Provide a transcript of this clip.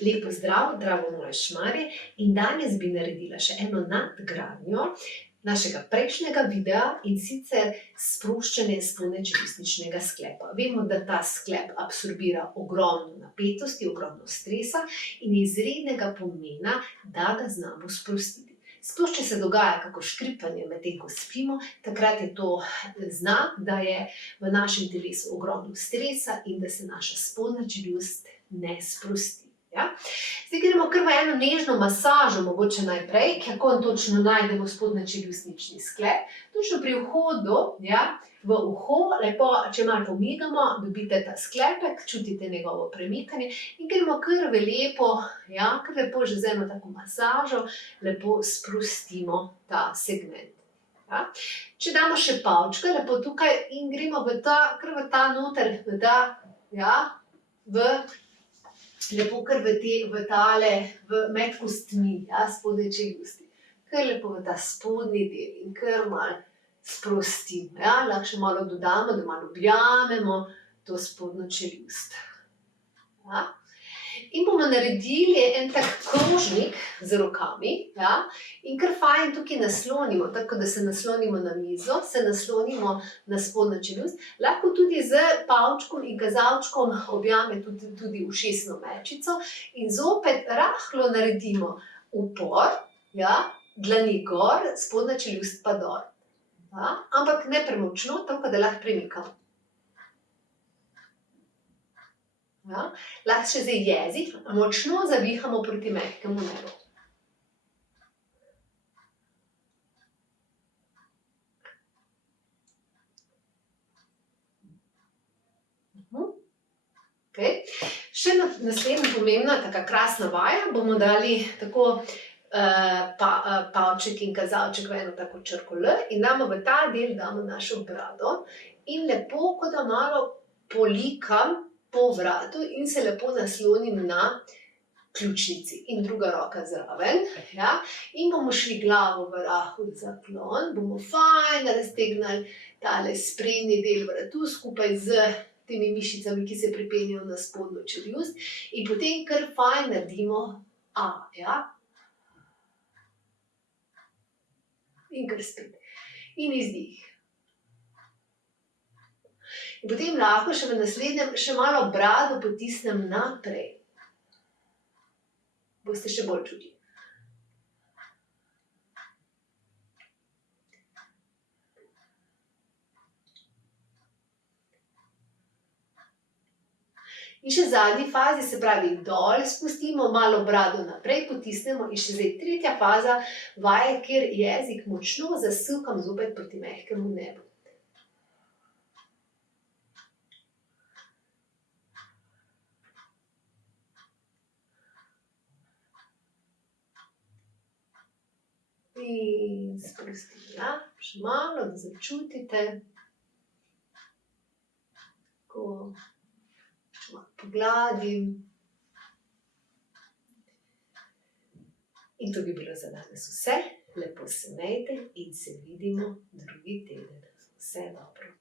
Lep pozdrav, drago moje Šmarje, in danes bi naredila še eno nadgradnjo našega prejšnjega videa, in sicer sproščanje spodnječeljustničnega sklepa. Vemo, da ta sklep absorbira ogromno napetosti, ogromno stresa in je izrednega pomena, da ga znamo sprostiti. Sploh, če se dogaja kako škripanje medtem, ko spimo, takrat je to znak, da je v našem telesu ogromno stresa in da se naša spodnja čeljust ne sprosti. Ja? Zdaj gremo kar v eno nežno masažo, mogoče najprej, kako točno najdemo spodnječeljustnični sklep. Točno pri vhodu, ja, v uho, lepo, če malo pomigamo, dobite ta sklepek, čutite njegovo premikanje in gremo kar lepo, ja, kar lepo že z eno tako masažo, lepo sprostimo ta segment. Ja? Če damo še palčka, lepo tukaj in gremo kar v ta noter, lepo kar med kostmi, ja, spodnje čeljusti. Kar lepo v ta spodnji del in kar malo sprostimo. Ja? Lahko še malo dodamo, da malo objamemo to spodnjo čeljust. Ja? In bomo naredili en tak krožnik z rokami, ja? In kar fajn tukaj naslonimo, tako da se naslonimo na mizo, se naslonimo na spodnjo čeljust. Lahko tudi z palčkom in kazalčkom objamete tudi ušesno mečico in zopet rahlo naredimo upor, ja? Dlani gor, spodnja čeljust pa dol. Ja? Ampak ne premočno, tako da lahko premikamo. Ja? Lahko še zdaj jezik močno zavihamo proti mehkemu nebu. Okay. Še naslednja pomembna, taka krasna vaja, bomo dali tako palček in kazalček v eno tako črko L in damo v ta del, damo našo brado in lepo, kot da malo polikam po vratu in se lepo naslonim na ključnici in druga roka zraven. Ja? In bomo šli glavo v rahel zaklon, bomo fajn raztegnili tale sprednji del vratu skupaj z temi mišicami, ki se pripenjajo na spodnjo čeljust in potem kar fajn naredimo A. Ja? In kar spet. In izdih. In potem lahko še v naslednjem še malo brado potisnem naprej. Boste še bolj čutili. In še v zadnji fazi, se pravi dol spustimo, malo brado naprej potisnemo in še zdaj tretja faza vaje, kjer jezik močno zasukam zopet proti mehkemu nebu. In sprostim, ja, še malo, da začutite. Tako, še malo pogladim. In to bi bilo za danes vse. Lepo se imejte in se vidimo drugi teden. Vse dobro.